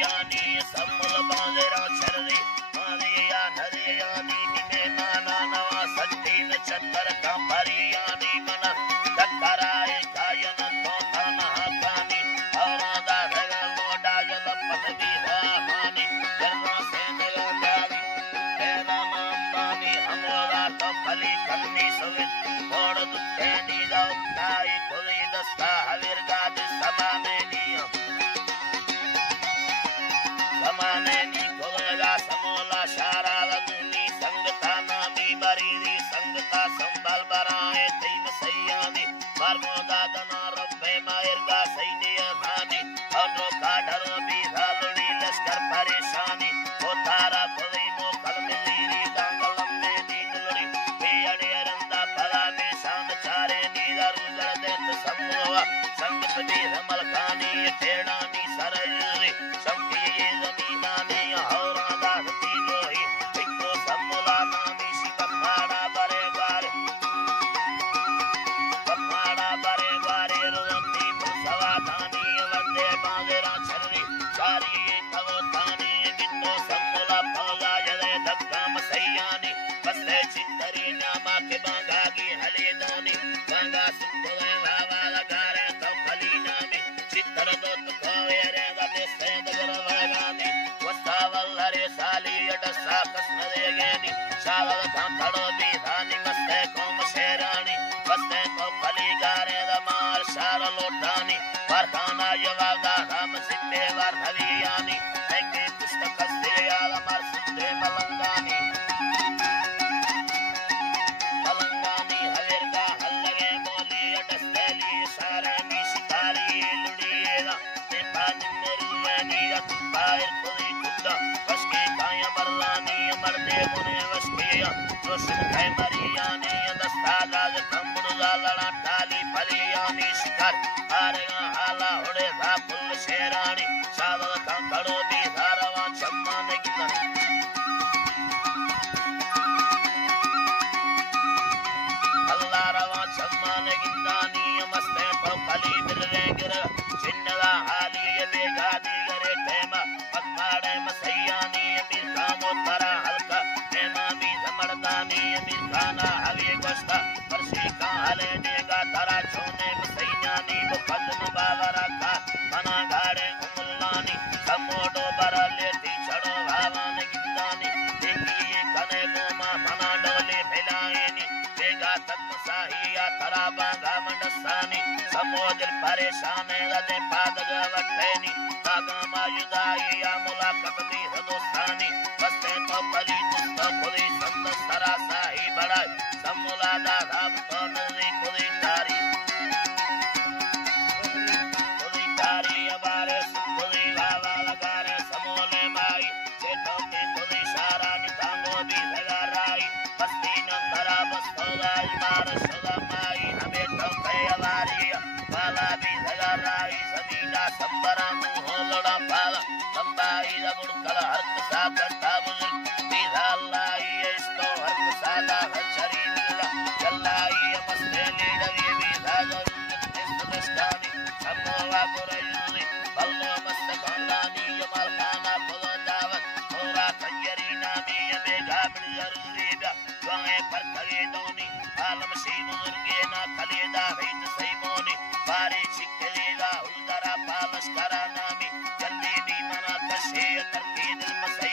यानी समूल बांधेरा छरदी मारिया नदी यानी निमे नाना नवा सत्ती नक्षत्र का परी यानी मन दत्तराय कायन तो ताना कानी और दाधगा लोडा जल पतगी हानी जन्म से नगारी तेरा नाम पानी हमरा तो फली कन्नी सुवित और दुखे नीदा उठाई खुली दस्ता हविरगा समाने नियम समाने नी कोलेगा समोला शारा लगनी संगता नामी बरीदी संगता संबल बराए तीन सैयानी मरमोदा दना रब्बे मायरगा सैनिय खानी और का डरो भी हालड़ी लश्कर परेशानी वो तारा खुली मो कल मिली गांगलम में नीलड़ी बेअड़े रंदा पला में शाम चारे नीदर उजड़ दे समोवा संगत भी रमल खानी तेड़ानी सरली शंकी जमीनानी हौरा दाहती लोही बिको समोला नामी शिकमाड़ा बरे बारे रुगंती पुरसवा धानी वंदे बांगेरा छररी सारी कवो धानी बिको समोला पौला जले धक्काम सैयानी बसले चिंतरी नामा के बांगागी हले दोनी गंगा सुतले भावा लगारे तो खली नामी चित्तर दो तुखावे रे गले सेंद गरवागानी वस्तावल्लरे साली अडसा कसनदे गेनी शावल खांखड़ो भी धानी मस्ते कोम शेरानी मस्ते को खली गारे दमार शार लोटानी वारखाना यवादा हम सिद्धे वार हरियानी ऐके पुस्तक से आलमर सिद्धे मलंगानी हवेरगा हल्लगे बोली अडस्तेली सारे मी शिकारी लुड़िएगा ने पानी मेरुएनी बाहर कोई कुत्ता वस्के काया मरलानी मरदे मुने वस्किया जो सुखे मरियानी दस्ता राज कंबुला लड़ा टाली फरियानी शिकार आरेगा हाला होड़े धा फुल शेरानी सावल कंकड़ो भी धारवा चम्मान गिलनी अल्लाह रवा चम्मान गिंदानी मस्ते तो खली बिररे गिर चिन्नला हाली ये बेगादी गरे तेमा पगमाड़े मसैयानी अमीर कामो तरा हल्का तेमा भी धमड़दानी अमीर खाना हवे गोश्ता परसी का हले नेगा तरा छोने मसैयानी मुकदम बावरा का मना गाड़े उमुल्लानी समोडो बरा लेती छड़ो भावान गिंदानी देखिए कने गोमा मना डोले फिलाएनी बेगा तक साहिया तरा बागा मंडसानी समोदिल परेशान गदे पादग वट्टेनी तागा मायुदाई या मुलाकात भी हदोस्तानी बस्ते तो पली तो खुदी संत सरा साही बड़ा समोला दा राम तो नदी खुदी तारी हमारे खुदी वावा लगारे समोले माई चेतो की खुदी सारा नितांगो भी लगाराई बस्ती नंदरा बस्तोगा इमार सदा माई हमें तो कयवारी वाला भी लगाराई समीना संबरा मुहो लड़ा पाला संबाई दबुड़कल हर्क सागर ताबुल बिधालाई इसको हर्क सादा हचरी मिला जल्लाई मस्ते लीडवी बिधागर निस्तनिष्ठानी समोवा गुरयुली बल्लो मस्त खानदानी यमाल खाना खुदा दावत थोड़ा कंजरी नामी यमे गामिल जरूरी बा द्वाए पर खगे दोनी आलम सी बुजुर्गे ना खलेदा हित सैमोनी बारी छिकलेगा उदरा पालस करा नामी जल्दी भी मना कशे तरकी दिल मसै